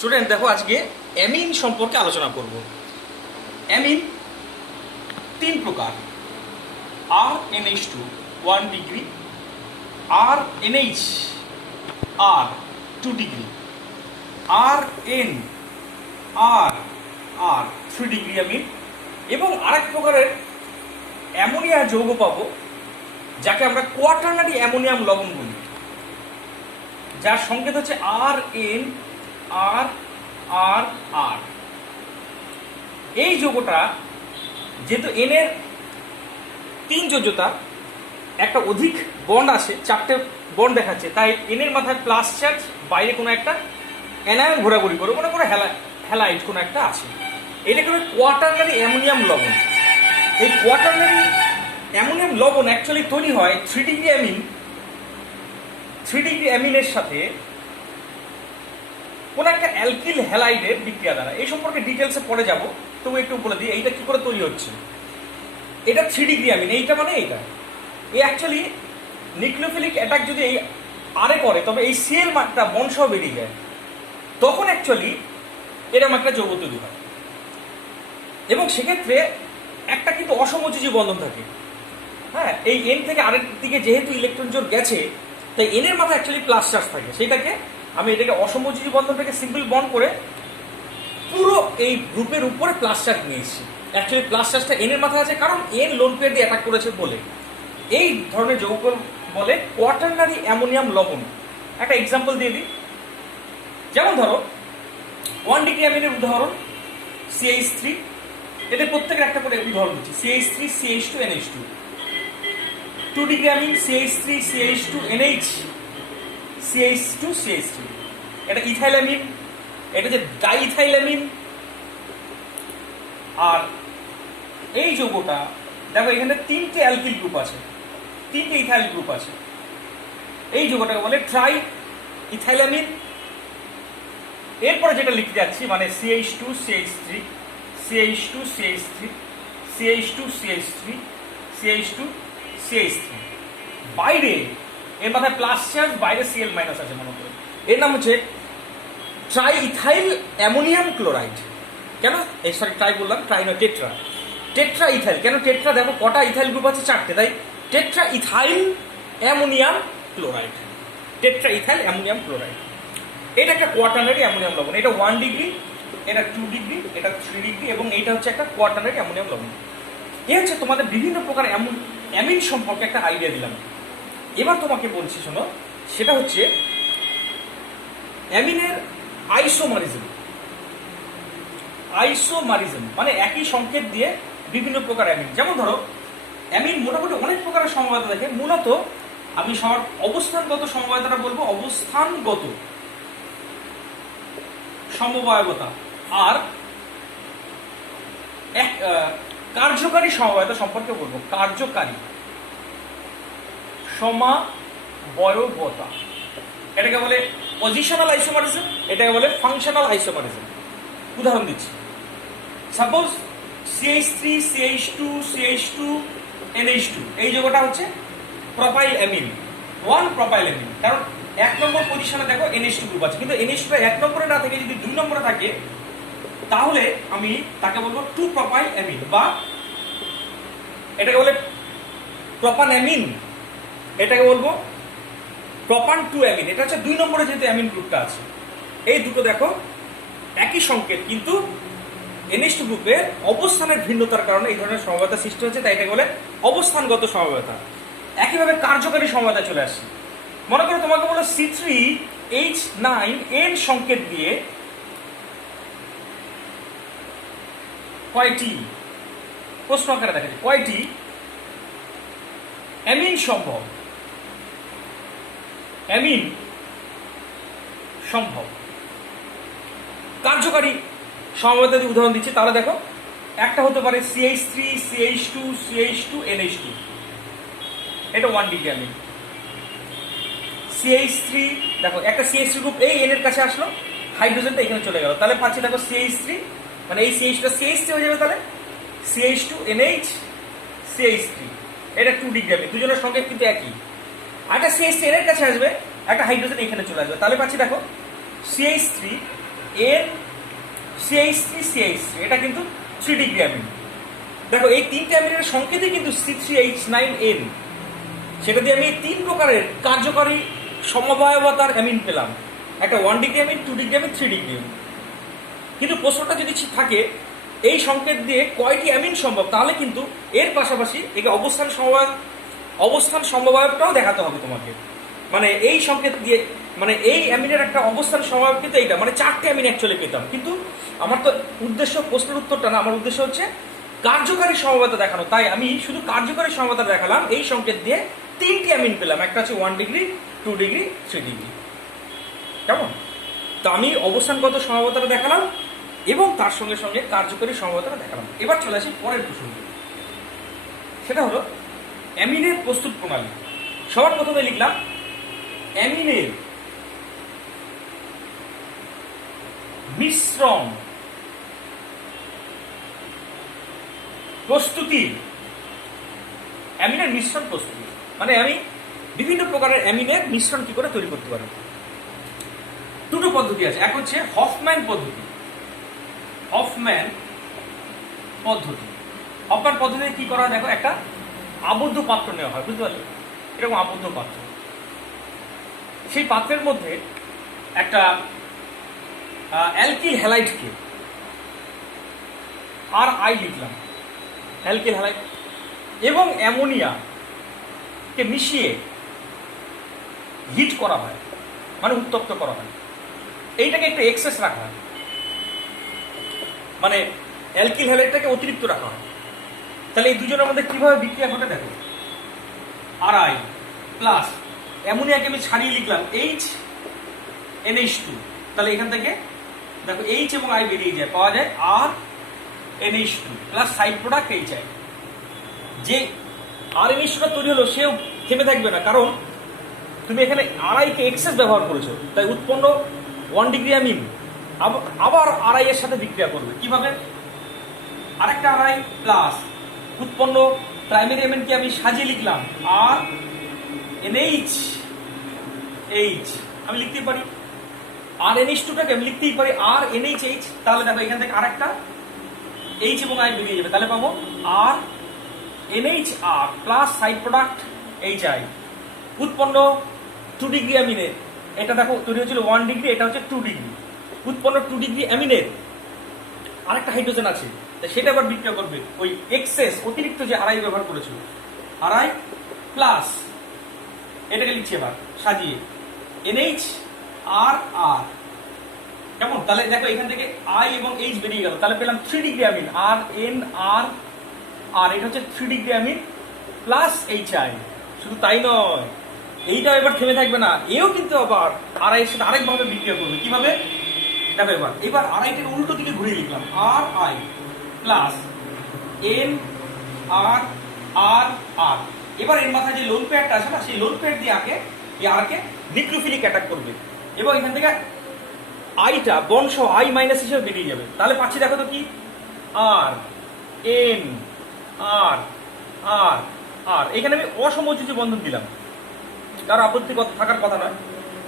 Student দেখো, আজকে amine সম্পর্কে আলোচনা করব। অ্যামিন তিন প্রকার: আর এনএইচ টু 1 ডিগ্রি, আর এনএইচ আর 2 ডিগ্রি, আর এন আর আর 3 ডিগ্রি অ্যামিন, এবং আরেক প্রকারের অ্যামোনিয়া যৌগ পাবো যাকে আমরা কোয়াটারনারি অ্যামোনিয়াম লবণ বলি, যার সংকেত হচ্ছে আর এন আর আর আর। এই যৌগটা যেহেতু এন এর 3 যোজ্যতা, একটা অধিক বন্ড আছে, 4টে বন্ড দেখাচ্ছে, তাই এন এর মাথায় প্লাস চার্জ, বাইরে কোনো একটা অ্যানায়ন ঘোরাঘুরি করে, মনে করে হ্যালাইড কোনো একটা আছে। এটাকে বলে কোয়াটারনারি অ্যামোনিয়াম লবণ। এই কোয়াটারনারি অ্যামোনিয়াম লবণ অ্যাকচুয়ালি তৈরি হয় 3 ডিগ্রি অ্যামিন। 3 ডিগ্রি অ্যামিনের সাথে কোন একটা অ্যালকিল হ্যালাইডের বিক্রিয়া দ্বারা। এই সম্পর্কে ডিটেলসে পরে যাব, তবু একটু বলে দিই এইটা কি করে তৈরি হচ্ছে। এটা 3 ডিগ্রি অ্যামিন, এইটা মানে এইটা। এই অ্যাকচুয়ালি নিউক্লিওফিলিক অ্যাটাক যদি এই আরে করে, তবে এই সিএল মাত্রা বনসহ বেরিয়ে যায়, তখন অ্যাকচুয়ালি এরকম একটা যৌগ তৈরি হয়। এবং সেক্ষেত্রে একটা কিন্তু অসমযোজী বন্ধন থাকে। হ্যাঁ, এই এন থেকে আরের দিকে যেহেতু ইলেকট্রন জোর গেছে, তাই এন এর মাথায় অ্যাকচুয়ালি প্লাস চার্জ থাকে। সেটাকে আমি এটাকে অসমযোজী বন্ধনটাকে সিম্পল বন্ড করে পুরো এই গ্রুপের উপরে প্লাস চার্জ নিয়েছি। অ্যাকচুয়ালি প্লাস চার্জটা এন এর মাথায় আছে, কারণ এন লোন পেয়ার দিয়ে অ্যাটাক করেছে বলে। এই ধরনের যৌগ বলে কোয়াটারনারি অ্যামোনিয়াম লবণ। একটা এক্সাম্পল দিয়ে দিই, যেমন ধরো 1 ডিগ্রি অ্যামিনের উদাহরণ CH3। এদের প্রত্যেকের একটা করে উদাহরণ দিচ্ছি, CH3 CH2 NH2। 2 degree amine CH3 CH2 NH CH2 CH3। এটা ইথাইল অ্যামিন, এটা যে ডাইইথাইল অ্যামিন। আর এই যৌগটা দেখো, এখানে 3টে অ্যালকিল গ্রুপ আছে, 3টে ইথাইল গ্রুপ আছে। এই যৌগটাকে বলে ট্রাই ইথাইল অ্যামিন। এরপরে যেটা লিখতে যাচ্ছি মানে CH2 CH3 CH2 CH3 CH2 CH3 CH2 CH3। বাইরে এর মাথায় প্লাস চার্জ, বাইরে Cl মাইনাস আছে মনে করে। এর নাম হচ্ছে ট্রাই ইথাইল অ্যামোনিয়াম ক্লোরাইড। কেন সরি ট্রাই বললাম, ট্রাই নয়, টেট্রা। টেট্রা ইথাইল কেন? টেট্রা দেখো কটা ইথাইল গ্রুপ আছে, 4টে, তাই tetra ethyl ammonium chloride. Tetra ethyl ammonium chloride. এটা একটা কোয়াটারনারি অ্যামোনিয়াম লবণ। এটা 1 ডিগ্রি, এটা 2 ডিগ্রি, এটা 3 ডিগ্রি, এবং এইটা হচ্ছে একটা কোয়াটারনারি অ্যামোনিয়াম লবণ। এই হচ্ছে তোমাদের বিভিন্ন প্রকার অ্যামিন সম্পর্কে একটা আইডিয়া দিলাম। এবার তোমাকে বলছি শোনো, সেটা হচ্ছে অ্যামিনের আইসোমারিজম। আইসোমারিজম মানে একই সংকেত দিয়ে বিভিন্ন প্রকার অ্যামিন। যেমন ধরো, অ্যামিন মোটামুটি অনেক প্রকারের সমবায়তা দেখে। মূলত আমি সবার অবস্থানগত সমবায়তাটা বলবো, অবস্থানগত সমবায়বতা। আর এক কার্যকারী সমবায়তা সম্পর্কে বলবো, কার্যকারী সমাবয়বতা। এটাকে বলে পজিশনাল আইসোমারিজম, এটাকে বলে ফাংশনাল আইসোমারিজম। উদাহরণ দিচ্ছি, suppose CH3 CH2 CH2 NH2। এই যৌগটা হচ্ছে প্রোপাইল অ্যামিন, 1 প্রোপাইল অ্যামিন। কারণ 1 নম্বর পজিশনে দেখো NH2 গ্রুপ আছে, কিন্তু NH2 1 নম্বরে না থেকে যদি 2 নম্বরে থাকে, তাহলে আমি তাকে বলবো 2 প্রোপাইল অ্যামিন, বা এটাকে বলে প্রোপান অ্যামিন, এটাকে বলবো প্রোপান 2 অ্যামিন। এটা হচ্ছে 2 নম্বরে যেহেতু অ্যামিন গ্রুপটা আছে। এই দুটো দেখো একই সংকেত, কিন্তু NH2 গ্রুপের অবস্থানের ভিন্নতার কারণে এই ধরনের সমবায়তা সৃষ্টি হচ্ছে, তাই এটাকে বলে অবস্থানগত সমবায়তা। একইভাবে কার্যকারী সমবায়তা চলে আসছে। মনে করো তোমাকে বলো C3H9N সংকেত দিয়ে কয়টি, প্রশ্ন আকারে দেখা যায়, কয়টি অ্যামিন সম্ভব? অ্যামিন সম্ভব কার্যকারী সমবায়তা যদি উদাহরণ দিচ্ছি, তাহলে দেখো একটা হতে পারে CH3 CH2 CH2 NH2। এটা 1 ডিগ্রি অ্যামিন। CH3 দেখো একটা CH3 গ্রুপ এই N এর কাছে আসলো, হাইড্রোজেনটা এখানে চলে গেল, তাহলে পাচ্ছি দেখো CH3, মানে এই CH টা CH3 হয়ে যাবে, তাহলে CH2 NH CH3। এটা 2 ডিগ্রি অ্যামিন, দুজনের সংকেত কিন্তু একই। একটা CH3 N এর কাছে আসবে, একটা হাইড্রোজেন এখানে চলে আসবে, তাহলে পাচ্ছি দেখো CH3 এন CH3 এটা কিন্তু 3 ডিগ্রি অ্যামিন। দেখো এই তিনটে অ্যামিনের সংকেতই কিন্তু C3H9N, সেটা দিয়ে আমি এই 3 প্রকারের কার্যকরী সমবায়বতার অ্যামিন পেলাম, একটা 1 degree amine, 2 degree amine, 3 degree amine. কিন্তু প্রশ্নটা যদি থাকে এই সংকেত দিয়ে কয়টি অ্যামিন সম্ভব, তাহলে কিন্তু এর পাশাপাশি একে অবস্থান সমবায়কটাও দেখাতে হবে তোমাকে। মানে এই সংকেত দিয়ে মানে এই অ্যামিনের একটা অবস্থান সমবায়ক কিন্তু এইটা, মানে 4টে অ্যামিন অ্যাকচুয়ালি পেতাম। কিন্তু আমার তো উদ্দেশ্য প্রশ্নের উত্তরটা না, আমার উদ্দেশ্য হচ্ছে কার্যকারী সমবায়তা দেখানো। তাই আমি শুধু কার্যকারী সমবায়তা দেখালাম, এই সংকেত দিয়ে 3টি অ্যামিন পেলাম, একটা হচ্ছে 1 ডিগ্রি, 2 ডিগ্রি, 3 ডিগ্রি। কেমন? তো আমি অবস্থানগত সমবায়তাটা দেখালাম এবং তার সঙ্গে সঙ্গে কার্যকরী সমবায়তাটা দেখালাম। এবার চলে আসি পরের প্রসঙ্গে, সেটা হলো অ্যামিনের প্রস্তুত প্রণালী। সবার প্রথমে লিখলাম অ্যামিনের মিশ্রণ প্রস্তুতি। অ্যামিনের মিশ্রণ প্রস্তুতি মানে আমি বিভিন্ন প্রকারের অ্যামিনের মিশ্রণ কি করে তৈরি করতে পারি। দুটো পদ্ধতি আছে, এক হচ্ছে হফম্যান পদ্ধতি। হফম্যান পদ্ধতিতে কি করা হয় দেখো, একটা আবদ্ধ পাত্র নেওয়া হয়, বুঝতে পারলে? এরকম আবদ্ধ পাত্র, সেই পাত্রের মধ্যে একটা অ্যালকিল হ্যালাইডকে RI লিখলাম, অ্যালকিল হ্যালাইড এবং অ্যামোনিয়াকে মিশিয়ে হিট করা হয়, মানে উত্তপ্ত করা হয়। এইটাকে একটু এক্সেস রাখা হয়, মানে অ্যালকিল হ্যালাইডটাকে অতিরিক্ত রাখা হয়। তাহলে এই দুজনের মধ্যে কিভাবে বিক্রিয়া ঘটে দেখো, RI প্লাস অ্যামোনিয়াকে আমি ছাড়িয়ে লিখলাম HNH2। তাহলে এখান থেকে দেখো H এবং I বেরিয়ে যায়, পাওয়া যায় RNH2 plus side product HI। যে RNH2টা তৈরি হলো সেও থেমে থাকবে না, কারণ তুমি এখানে RI কে এক্সেস ব্যবহার করেছো, তাই উৎপন্ন 1 ডিগ্রি অ্যামিন আবার RI এর সাথে বিক্রিয়া করবে। কিভাবে? আরেকটা RI প্লাস উৎপন্ন প্রাইমারি অ্যামিনকে আমি সাজিয়ে লিখলাম RNH। আমি লিখতেই পারি RNH2টাকে আমি লিখতেই পারি RNH। তাহলে দেখো এখান থেকে আরেকটা H এবং I বেরিয়ে যাবে, তাহলে পাবো RNHR plus side product HI। উৎপন্ন 2 ডিগ্রি অ্যামিনের, এটা দেখো তৈরি হয়েছিল 1 ডিগ্রি, এটা হচ্ছে 2 ডিগ্রি। উৎপন্ন 2 ডিগ্রি অ্যামিনের আরেকটা হাইড্রোজেন আছে, সেটা আবার বিক্রিয়া করবে ওই এক্সেস অতিরিক্ত যে RI ব্যবহার করেছিল, RI প্লাস এটাকে লিখছি এবার সাজিয়ে NHRR। কেমন? তাহলে দেখো এখান থেকে I এবং H বেরিয়ে গেল, তাহলে পেলাম 3 ডিগ্রি অ্যামিন RNR। এটা হচ্ছে 3 ডিগ্রি অ্যামিন প্লাস HI। শুধু তাই নয়, এইটাও এবার থেমে থাকবে না, এও কিন্তু আবার RI এর সাথে আরেকভাবে বিক্রিয়া করবে। কিভাবে? দেখো এবার RI টাকে উল্টো দিকে ঘুরিয়ে লিখলাম RI প্লাস NRR। এবার এর মাথায় যে লোন পেয়ারটা আছে না, সেই লোন পেয়ার দিয়ে এই আরকে নিউক্লিওফিলিক অ্যাটাক করবে এবং এখান থেকে আইটা বন্ড সহ I মাইনাস হিসেবে বেরিয়ে যাবে। তাহলে পাচ্ছি দেখো তো কি RNR। এখানে আমি অসমযোজী বন্ধন দিলাম, কারণ আপত্তি থাকার কথা নয়,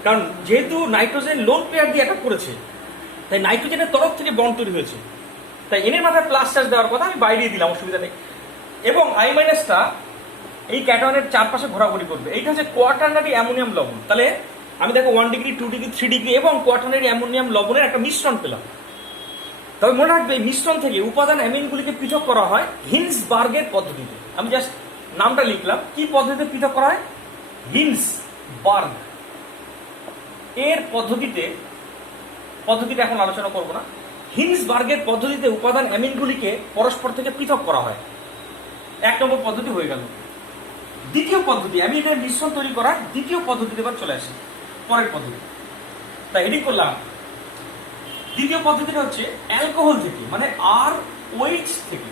কারণ যেহেতু নাইট্রোজেন লোন পেয়ার দিয়ে অ্যাটাক করেছে, তাই নাইট্রোজেনের তরফ থেকে বন্ড তৈরি হয়েছে, তাই এনের মাথায় প্লাস চার্জ দেওয়ার কথা আমি বাইরে দিলাম, অসুবিধা নেই। এবং I মাইনাসটা এই ক্যাটায়নের চারপাশে ঘোরাঘুরি করবে। এইটা হচ্ছে কোয়াটারনারি অ্যামোনিয়াম লবণ। তাহলে আমি দেখো 1 ডিগ্রি, 2 ডিগ্রি, 3 ডিগ্রি এবং কোয়াটারনারি অ্যামোনিয়াম লবণের একটা মিশ্রণ পেলাম। তবে মনে রাখবে এই মিশ্রণ থেকে উপাদান অ্যামিনগুলিকে পৃথক করা হয় হিন্সবার্গের পদ্ধতিতে। আমি জাস্ট নামটা লিখলাম, কি পদ্ধতিতে পৃথক করা হয়? হিন্সবার্গ এর পদ্ধতিটা এখন আলোচনা করব না। হিন্সবার্গের পদ্ধতিতে উপাদান অ্যামিনগুলিকে পরস্পর থেকে পৃথক করা হয়। 1 নম্বর পদ্ধতি হয়ে গেল। দ্বিতীয় পদ্ধতি, আমি এটা মিশ্রণ তৈরি করার দ্বিতীয় পদ্ধতিতে এবার চলে আসি, পরের পদ্ধতি। তাই হেডিং করলাম দ্বিতীয় পদ্ধতিটা হচ্ছে অ্যালকোহল থেকে, মানে ROH থেকে।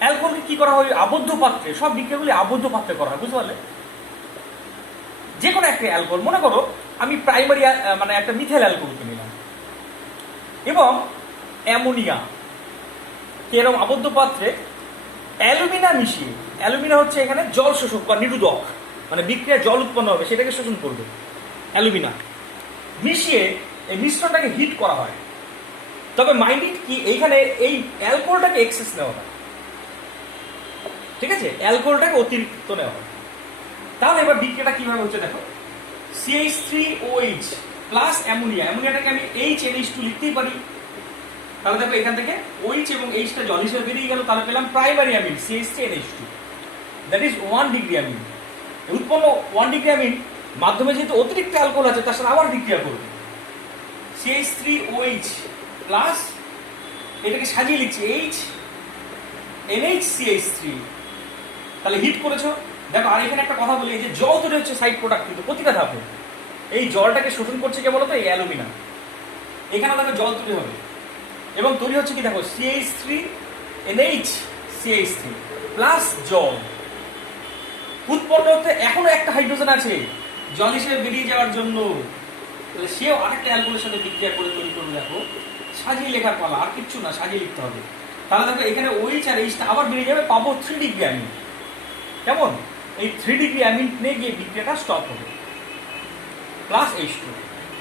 অ্যালকোহলকে কি করা হয়? আবদ্ধ পাত্রে, সব বিক্রিয়াগুলি আবদ্ধ পাত্রে করা হয়, বুঝতে পারলে? যে কোনো একটা অ্যালকোহল, মনে করো আমি প্রাইমারি মানে একটা মিথেল অ্যালকোহলকে নিলাম এবং অ্যামোনিয়া এরকম আবদ্ধ পাত্রে অ্যালুমিনা মিশিয়ে, অ্যালুমিনা হচ্ছে এখানে জল শোষক বা নিরোধক, মানে বিক্রিয়া জল উৎপন্ন হবে সেটাকে শোষণ করবে, অ্যালুমিনা মিশিয়ে এই মিশ্রণটাকে হিট করা হয়। তবে মাইন্ডেড কি এইখানে এই অ্যালকোহলটাকে এক্সেস নেওয়া হয়, ঠিক আছে, অ্যালকোহলটাকে অতিরিক্ত নেওয়া হয়। তাহলে এবার বিক্রিয়াটা কিভাবে হচ্ছে দেখো, CH3OH প্লাস অ্যামোনিয়া, অ্যামোনিয়াটাকে আমি HNH2 লিখতেই পারি। তাহলে দেখো এখান থেকে OH এবং Hটা জল হিসেবে বেরিয়ে গেল, তাহলে পেলাম primary amine CH3NH2, that is 1 degree amine. উৎপন্ন 1 ডিগ্রি অ্যামিন মাধ্যমে যেহেতু অতিরিক্ত অ্যালকোহল আছে তার সাথে আবার বিক্রিয়া করবে, CH3OH প্লাস এটাকে সাজিয়ে লিখছি HNHCH3, তাহলে হিট করেছো। দেখো আর এখানে একটা কথা বলি, এই যে জল তৈরি হচ্ছে সাইড প্রোডাক্ট কিন্তু প্রতিটা ধাপে, এই জলটাকে শোষণ করছে কে বলতো, এই অ্যালুমিনাম। এখানে দেখো জল তৈরি হবে এবং তৈরি হচ্ছে কি দেখো CH3NHCH3 প্লাস জল। উৎপন্ন হতে এখনো একটা হাইড্রোজেন আছে জল হিসেবে বেরিয়ে যাওয়ার জন্য, তাহলে সেও আরেকটা অ্যালকোহলের সাথে বিক্রিয়া করে তৈরি করবে। দেখো সাজিয়ে লেখার পালা, আর কিচ্ছু না, সাজিয়ে লিখতে হবে। তাহলে দেখো এখানে OH আর Hটা আবার বেরিয়ে যাবে, পাবো 3 ডিগ্রি অ্যামিন। কেমন, এই 3 ডিগ্রি অ্যামিন নিয়ে গিয়ে বিক্রিয়াটা স্টপ হবে প্লাস H2,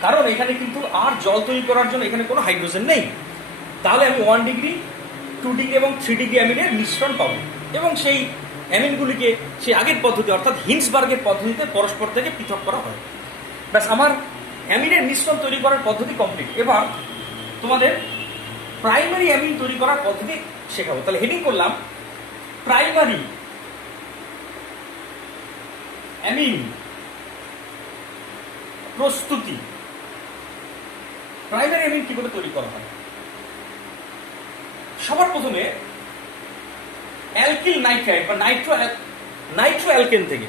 কারণ এখানে কিন্তু আর জল তৈরি করার জন্য এখানে কোনো হাইড্রোজেন নেই। তাহলে আমি 1 ডিগ্রি 2 ডিগ্রি এবং 3 ডিগ্রি অ্যামিনের মিশ্রণ পাবো এবং সেই অ্যামিনগুলিকে সেই আগের পদ্ধতি অর্থাৎ হিন্সবার্গের পদ্ধতিতে পরস্পর থেকে পৃথক করা হয়। ব্যাস, আমার অ্যামিনের মিশ্রণ তৈরি করার পদ্ধতি কমপ্লিট। এবার তোমাদের প্রাইমারি অ্যামিন তৈরি করার পদ্ধতি শেখাবো। তাহলে হেডিং করলাম প্রাইমারি অ্যামিন প্রস্তুতি। প্রাইমারি অ্যামিন কি করে তৈরি করা হয়? সবার প্রথমে অ্যালকিল নাইট্রাইট বা নাইট্রো অ্যালকেন থেকে,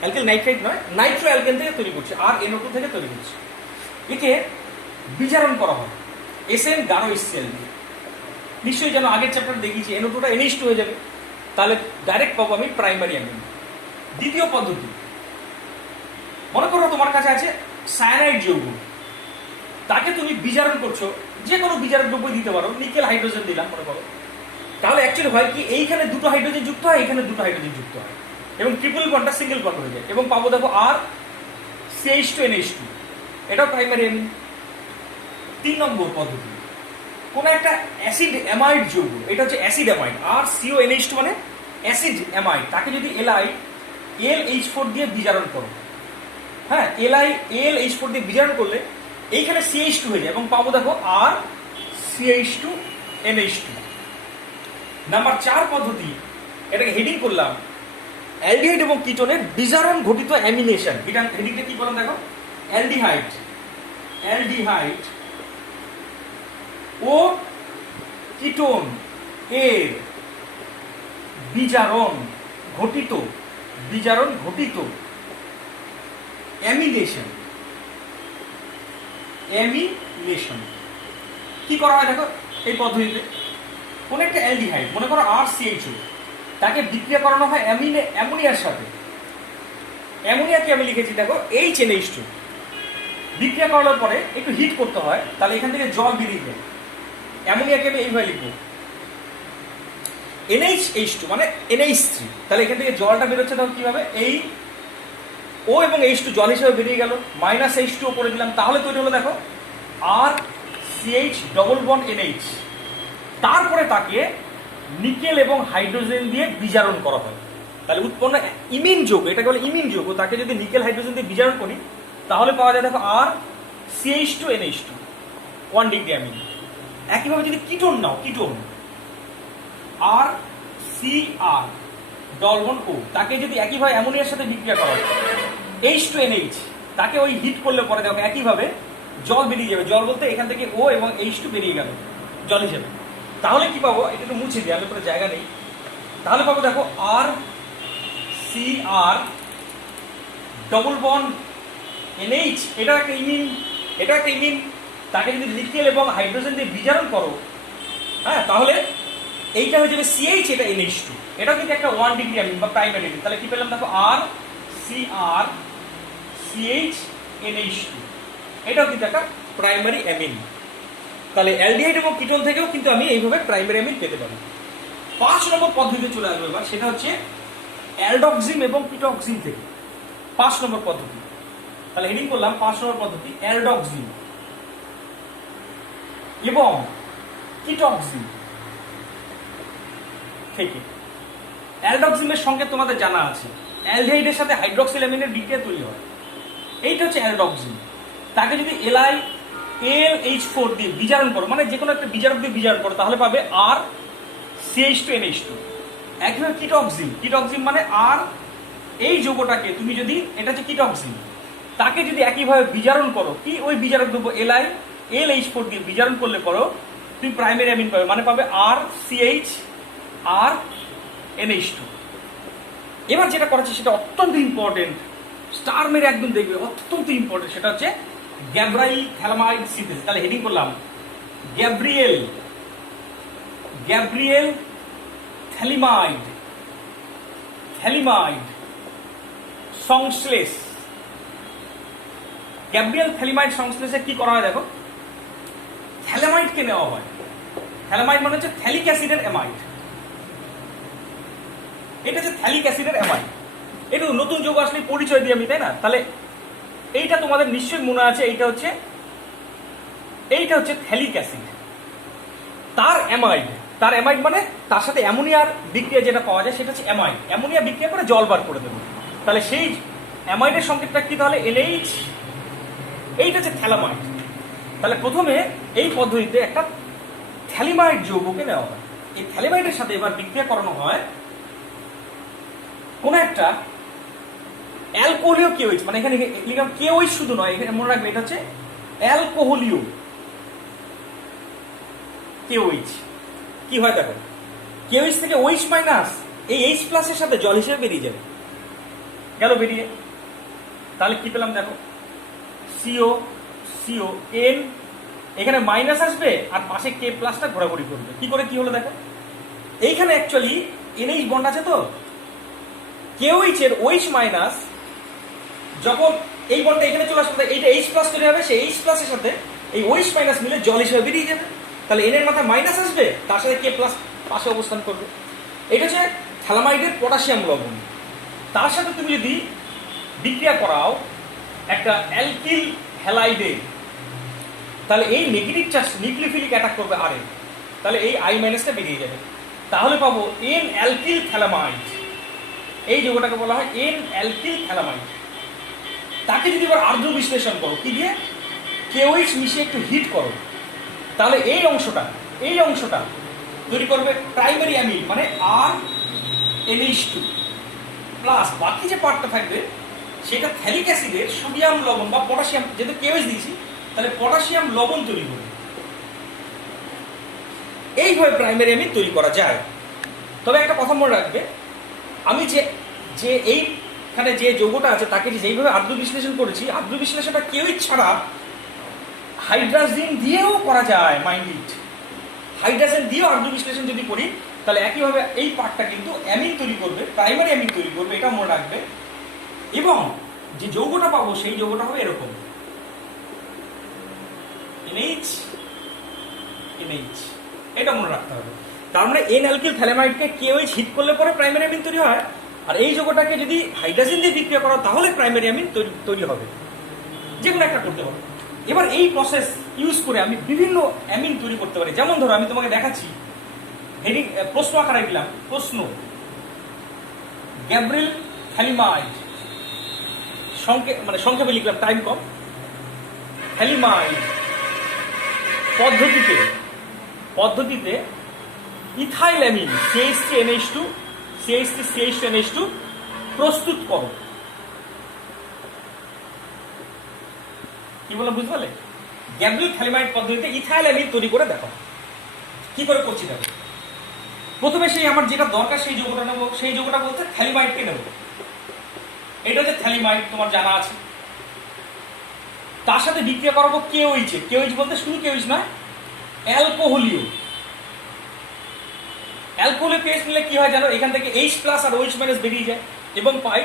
অ্যালকিল নাইট্রাইট নয়, নাইট্রো অ্যালকেন থেকে তৈরি করছে, আর NO2 থেকে তৈরি করছে। একে বিজারণ করা হয় SN গাঢ় HCl দিয়ে। নিশ্চয়ই যেন আগের চ্যাপ্টার দেখিয়েছি, NO2টা NH2 হয়ে যাবে, তাহলে ডাইরেক্ট পাবো আমি প্রাইমারি অ্যামিন। দ্বিতীয় পদ্ধতি, মনে করো তোমার কাছে আছে সায়ানাইড যৌগ, তাকে তুমি বিজারণ করছো, যে কোনো বিজারক দ্রব্য দিতে পারো, নিকেল হাইড্রোজেন দিলাম মনে করো, তাহলে অ্যাকচুয়ালি হয় কি এইখানে দুটো হাইড্রোজেন যুক্ত হয়, এখানে দুটো হাইড্রোজেন যুক্ত হয় এবং ট্রিপল বন্ডটা সিঙ্গেল বন্ড হয়ে যায় এবং পাবো দেখো আর CH2NH2, এটাও প্রাইমারি অ্যামিন। 3 নম্বর পদ্ধতি, কোন একটা অ্যাসিড অ্যামাইড যৌগ, এটা হচ্ছে অ্যাসিড অ্যামাইড, আর CONH2 মানে অ্যাসিড অ্যামাইড, তাকে যদি LiAlH4 দিয়ে বিজারণ করো, হ্যাঁ LiAlH4 দিয়ে বিজারণ করলে এইখানে CH2 হয়ে যায় এবং পাবো দেখো আর CH2NH2। নাম্বার 4 পদ্ধতি, এটাকে হেডিং করলাম অ্যালডিহাইড এবং কিটোনের বিজারণ ঘটিত অ্যামিনেশন। হেডিংটা কি বললাম দেখো, অ্যালডিহাইড ও কিটোন এর বিজারণ ঘটিত অ্যামিনেশন কি করা হয় দেখো এই পদ্ধতিতে, কোন একটা অ্যালডিহাইড মনে করো RCHO, তাকে বিক্রিয়া করানো হয় অ্যামোনিয়ার সাথে। অ্যামোনিয়াকে আমি লিখেছি দেখো HNH2, বিক্রিয়া করানোর পরে একটু হিট করতে হয়, তাহলে এখান থেকে জল বেরিয়ে যায়। অ্যামোনিয়াকে আমি এইভাবে লিখবো NH2 মানে NH3, তাহলে এখান থেকে জলটা বেরোচ্ছে তখন কিভাবে, এই O এবং H2 জল হিসেবে বেরিয়ে গেল, মাইনাস H2 করে দিলাম, তাহলে তৈরি হলো দেখো আর CH ডবল বন্ড NH। তারপরে তাকে নিকেল এবং হাইড্রোজেন দিয়ে বিজারণ করা হয়, তাহলে উৎপন্ন ইমিন যৌগ, এটাকে বলে ইমিন যৌগ, তাকে যদি নিকেল হাইড্রোজেন দিয়ে বিজারণ করি তাহলে পাওয়া যায় দেখো আর CH2NH2 1 ডিগ্রি অ্যামিন। একইভাবে যদি কিটোন নাও, কিটোন আর CR ডবল বন্ড O, তাকে যদি একইভাবে অ্যামোনিয়ার সাথে বিক্রিয়া করা হয় H2NH, তাকে ওই হিট করলে পরে দেখো একইভাবে জল বেরিয়ে যাবে, জল বলতে এখান থেকে O এবং H2 বেরিয়ে গেল জল হিসেবে। তাহলে কি পাবো, এটা একটু মুছে দিই, আমি কোনো জায়গা নেই, তাহলে পাবো দেখো আর CR ডবল বন্ড NH, এটা একটা ইমিন, তাকে যদি নিকেল এবং হাইড্রোজেন দিয়ে বিজারণ করো, হ্যাঁ, তাহলে এইটা হয়ে যাবে CH, এটা NH2, এটাও কিন্তু একটা 1 ডিগ্রি অ্যামিন বা প্রাইমারি অ্যামিন। তাহলে কি পেলাম দেখো আর CR CHNH2, এটাও কিন্তু একটা প্রাইমারি অ্যামিন। তাহলে অ্যালডিহাইড এবং কিটোন থেকেও কিন্তু আমি এইভাবে প্রাইমারি অ্যামিন পেতে পারি। 5 নম্বর পদ্ধতিতে চলে আসবে এবার, সেটা হচ্ছে অ্যালডক্সিম এবং পিটক্সিম থেকে। 5 নম্বর পদ্ধতি, তাহলে হেডিং করলাম 5 নম্বর পদ্ধতি অ্যালডক্সিম। এবং কিটক্সিন থেকে। অ্যালডক্সিমের সঙ্গে তোমাদের জানা আছে অ্যালডিহাইডের সাথে হাইড্রক্সিল অ্যামিনের বিক্রিয়া তৈরি হয়, এইটা হচ্ছে অ্যালডক্সিন। তাকে যদি LiLH4 দিয়ে বিজারণ করো, মানে যে কোনো একটা বিজারক দিয়ে বিজারণ করো, তাহলে পাবে RCH2NH2। একইভাবে কিটক্সিন মানে আর এই যৌগটাকে তুমি যদি, এটা হচ্ছে কিটক্সিন, তাকে যদি একইভাবে বিজারণ করো, কি ওই বিজারক দ্রব্য LiLH4 দিয়ে বিজারণ করলে পরও তুমি প্রাইমারি অ্যামিন পাবে, মানে পাবে RCH2। এবার যেটা করাচ্ছে সেটা অত্যন্ত ইম্পর্টেন্ট, স্টার মেরে একদম দেখবে, অত্যন্ত ইম্পর্টেন্ট, সেটা হচ্ছে গ্যাব্রাইল থ্যালামাইড সিনথেসিস। তাহলে হেডিং করলাম গ্যাব্রিয়েল থ্যালিমাইড সংশ্লেষ। গ্যাব্রিয়েল থ্যালিমাইড সংশ্লেষে কি করা হয় দেখো, থ্যালামাইডকে নেওয়া হয়। থ্যালামাইড মানে হচ্ছে থ্যালিক অ্যাসিডের অ্যামাইড, এটা হচ্ছে থ্যালিক অ্যাসিডের অ্যামাইড। এটা নতুন যৌগ আসলে পরিচয় দিই আমি, তাই না? তাহলে এইটা তোমাদের নিশ্চয়ই মনে আছে, এইটা হচ্ছে থ্যালিক অ্যাসিড, তার অ্যামাইড মানে তার সাথে অ্যামোনিয়ার বিক্রিয়া যেটা পাওয়া যায় সেটা হচ্ছে অ্যামাইড। অ্যামোনিয়া বিক্রিয়া করে জল বার করে দেবো, তাহলে সেই অ্যামাইডের সংকেতটা কি, তাহলে NH, এইটা হচ্ছে থ্যালামাইড। তাহলে প্রথমে এই পদ্ধতিতে একটা থ্যালিমাইড যৌগকে নেওয়া হয়, এই থ্যালিমাইডের সাথে এবার বিক্রিয়া করানো হয় কোন একটা অ্যালকোহলীয় কেওইচ, মানে এখানে লিখলাম কেওইচ শুধু নয়, এখানে মনে রাখবে এটা হচ্ছে অ্যালকোহলীয় কেওইচ। কি হয় দেখো, কেওইচ থেকে OH মাইনাস এই H প্লাসের সাথে জল হিসেবে বেরিয়ে যাবে, গেল বেরিয়ে। তাহলে কি পেলাম দেখো, CON, এখানে মাইনাস আসবে আর পাশে K প্লাসটা ঘোরাঘুরি করবে। কি করে কি হলো দেখো, এইখানে অ্যাকচুয়ালি NH বন্ড আছে, তো কেওইচ এর OH মাইনাস যখন এই বন্ডটা এখানে চলে আসবে, এইটা H প্লাস তৈরি হবে, সেই H প্লাসের সাথে এই OH মাইনাস মিলে জল হিসেবে বেরিয়ে যাবে। তাহলে এর মাথায় মাইনাস আসবে, তার সাথে K প্লাস পাশে অবস্থান করবে। এটা হচ্ছে থ্যালামাইডের পটাশিয়াম লবণ। তার সাথে তুমি যদি বিক্রিয়া করাও একটা অ্যালকিল হ্যালাইডে, তাহলে এই নেগেটিভ চার্জ নিউক্লিওফিলিক অ্যাটাক করবে আরে, তাহলে এই I মাইনাসটা বেরিয়ে যাবে। তাহলে পাবো N অ্যালকিল থ্যালামাইড। এই যৌগটাকে বলা হয় N অ্যালকিল থ্যালামাইড। তাকে যদি এবার আর্দ্র বিশ্লেষণ করো, কি দিয়ে, কেওইচ মিশিয়ে একটু হিট করো, তাহলে এই অংশটা তৈরি করবে প্রাইমারি অ্যামিন, মানে RNH2 প্লাস বাকি যে পার্টটা থাকবে সেটা থ্যালিক অ্যাসিডের সোডিয়াম লবণ বা পটাশিয়াম, যেহেতু কেওইচ দিয়েছি তাহলে পটাশিয়াম লবণ তৈরি করবে। এইভাবে প্রাইমারি অ্যামিন তৈরি করা যায়। তবে একটা কথা মনে রাখবে, আমি যে এইখানে যে যৌগটা আছে তাকে যেইভাবে আর্দ্র বিশ্লেষণ করেছি, আর্দ্র বিশ্লেষণটা কেওইচ ছাড়া হাইড্রাজিন দিয়েও করা যায়। মাইন্ড ইট, হাইড্রাজেন দিয়েও আর্দ্র বিশ্লেষণ যদি করি তাহলে একইভাবে এই পার্টটা কিন্তু অ্যামিন তৈরি করবে, প্রাইমারি অ্যামিন তৈরি করবে, এটা মনে রাখবে। এবং যে যৌগটা পাবো সেই যৌগটা হবে এরকম NH, এটা মনে রাখতে হবে। তার মানে N অ্যালকিল থ্যালামাইডকে কেওইচ হিট করলে পরে প্রাইমারি অ্যামিন তৈরি হয়, আর এই যৌগটাকে যদি হাইড্রাজেন দিয়ে বিক্রিয়া করা তাহলে প্রাইমারি অ্যামিন তৈরি হবে, যে কোনো একটা করতে হবে। এবার এই প্রসেস ইউজ করে আমি বিভিন্ন অ্যামিন তৈরি করতে পারি। যেমন ধরো আমি তোমাকে দেখাচ্ছি, হেডিং প্রশ্ন আকারে দিলাম, প্রশ্ন গ্যাব্রিয়েল থ্যালিমাইড, সংক্ষেপে লিখলাম, টাইম কম, থ্যালিমাইড পদ্ধতিতে ইথাইল অ্যামিন CH3NH2 প্রস্তুত করো। কি বললাম বুঝতে পারলে? গ্যাব্রিয়েল থ্যালিমাইড পদ্ধতিতে ইথাইল অ্যামিন তৈরি করে দেখো। কি করে করছি দেখো, প্রথমে সেই আমার যেটা দরকার সেই যৌগটা নেবো, সেই যৌগটা বলতে থ্যালিমাইডকে নেবো। এটা হচ্ছে থ্যালিমাইড, তোমার জানা আছে। তার সাথে বিক্রিয়া করাবো কেওইচ বলতে শুধু কেওইচ নয়, অ্যালকোহলীয় কেওইচ নিলে কি হয় জানো, এখান থেকে H প্লাস আর OH মাইনাস বেরিয়ে যায় এবং পাই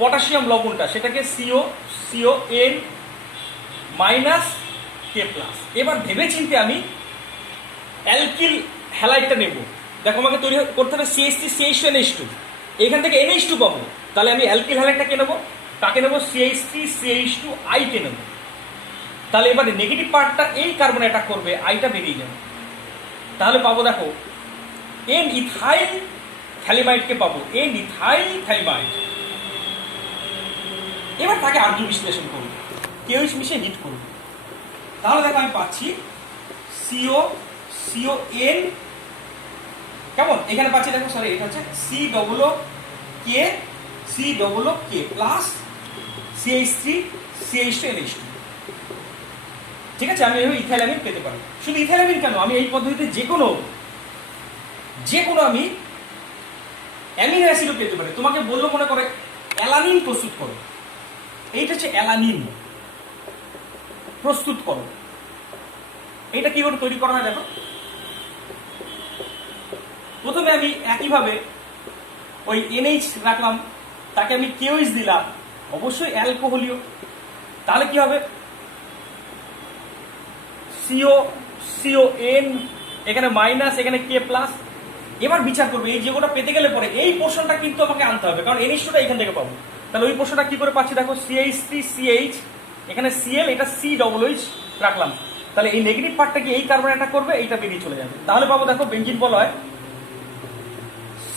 পটাশিয়াম লবণটা, সেটাকে CON মাইনাস K প্লাস। এবার ভেবে চিন্তে আমি অ্যালকিল হ্যালাইডটা নেব। দেখো আমাকে তৈরি করতে হবে CH3CH2NH2, এখান থেকে NH2 পাবো, তাহলে আমি অ্যালকিল হ্যালাইডটাকে নেবো, তাকে নেবো CH3CH2I কে নেবো। তাহলে এবারে নেগেটিভ পার্টটা এই কার্বন অ্যাটাক করবে, আইটা বেরিয়ে যাবে। তাহলে পাবো দেখো এন ইথাইল থ্যালিমাইডকে পাবো, এন ইথাইল থ্যালিমাইড। এবার তাকে আর্দ্র বিশ্লেষণ করবো, কেউইচ মিশে হিট করবো। তাহলে দেখো আমি পাচ্ছি সিও সিও এন, কেমন এখানে পাচ্ছি দেখো, সরি এটা হচ্ছে C double K, C double K plus CH3 CH2 NH2। ঠিক আছে, আমি এইভাবে ইথাইলামিন পেতে পারি। শুধু ইথাইলামিন কেন, আমি এই পদ্ধতিতে যে কোনো আমি অ্যামিনো অ্যাসিডও পেতে পারি। তোমাকে বললো মনে করে অ্যালানিন প্রস্তুত করো, এইটা হচ্ছে অ্যালানিন প্রস্তুত করো। এইটা কি করে তৈরি করা হয় দেখো, প্রথমে আমি একইভাবে ওই NH রাখলাম, তাকে আমি KOH দিলাম, অবশ্যই অ্যালকোহলীয়। তাহলে কি হবে, CON, এখানে মাইনাস, এখানে K প্লাস। এবার বিচার করবে এই যেগুলো পেতে গেলে পরে এই পোর্শনটা কিন্তু আমাকে আনতে হবে, কারণ NH2টা এখান থেকে পাবো। তাহলে ওই পোর্শনটা কি করে পাচ্ছি দেখো, CH3 CH, এখানে Cl, এটা COOH রাখলাম। তাহলে এই নেগেটিভ পার্টটা কি এই কার্বন অ্যাটাক করবে, এইটা বেরিয়ে চলে যাবে। তাহলে পাবো দেখো বেঞ্জিন বলয়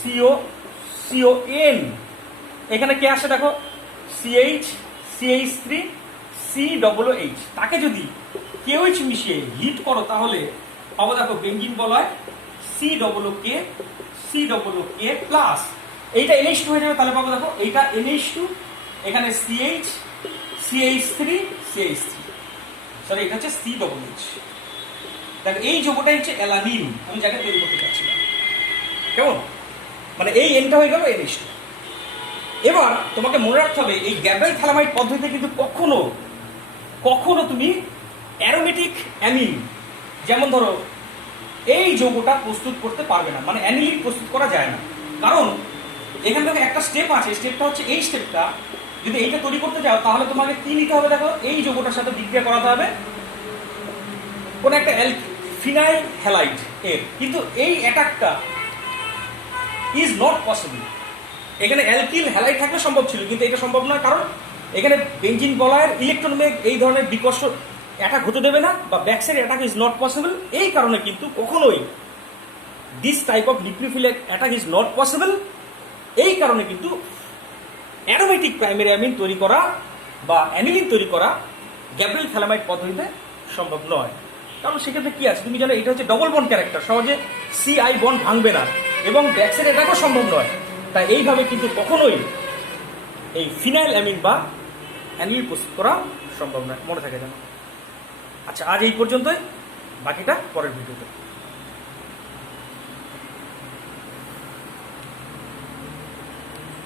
CON, এখানে কে আসে দেখো CH CH3 COOH। তাকে যদি KOH মিশিয়ে হিট করো তাহলে পাবো দেখো বেঞ্জিন বলয় COOK প্লাস, এইটা NH2 হয়ে যাবে। তাহলে পাবো দেখো এইটা NH2, এখানে CH CH3 CH3, সরি এটা হচ্ছে COOH। দেখো এই যৌগটা হচ্ছে অ্যালানিন, আমি যাকে তৈরি করতে চাচ্ছিলাম, কেমন মানে এই এনটা হয়ে গেল NH2। এবার তোমাকে মনে রাখতে হবে এই গ্যাব্রাইল থ্যালামাইড পদ্ধতিতে কিন্তু কখনো তুমি অ্যারোমেটিক অ্যামিন, যেমন ধরো এই যৌগটা প্রস্তুত করতে পারবে না, মানে অ্যানিলিন প্রস্তুত করা যায় না। কারণ এখান থেকে একটা স্টেপ আছে, স্টেপটা হচ্ছে এই স্টেপটা, যদি এইটা তৈরি করতে যাও তাহলে তোমাকে কি নিতে হবে দেখো, এই যৌগটার সাথে বিক্রিয়া করাতে হবে কোন একটা ফিনাইল হ্যালাইড এর, কিন্তু এই অ্যাটাকটা ইজ নট পসিবল। এখানে অ্যালকিল হ্যালাইড থাকলে সম্ভব ছিল, কিন্তু এটা সম্ভব নয়, কারণ এখানে বেঞ্জিন বলয়ের ইলেকট্রন বেগ এই ধরনের বিকর্ষ অ্যাটাক হতে দেবে না, বা backside attack is not possible. এই কারণে কিন্তু কখনোই this type of nucleophilic attack is not possible. এই কারণে কিন্তু অ্যারোমেটিক প্রাইমারি অ্যামিন তৈরি করা বা অ্যানিলিন তৈরি করা গ্যাব্রাইল থ্যালামাইড পদ্ধতিতে সম্ভব নয়। কারণ সেক্ষেত্রে কি আছে তুমি জানো, এটা হচ্ছে ডবল বন্ড ক্যারেক্টার, সহজে CI বন্ড ভাঙবে না এবং ব্যাকসাইড অ্যাটাকও সম্ভব নয়। তাই এইভাবে কিন্তু কখনোই এই ফিনাইল অ্যামিন বা অ্যানিলিন প্রস্তুত করা সম্ভব নয়, মনে থাকে জানো। আচ্ছা, আজ এই পর্যন্তই, বাকিটা পরের ভিডিওতে।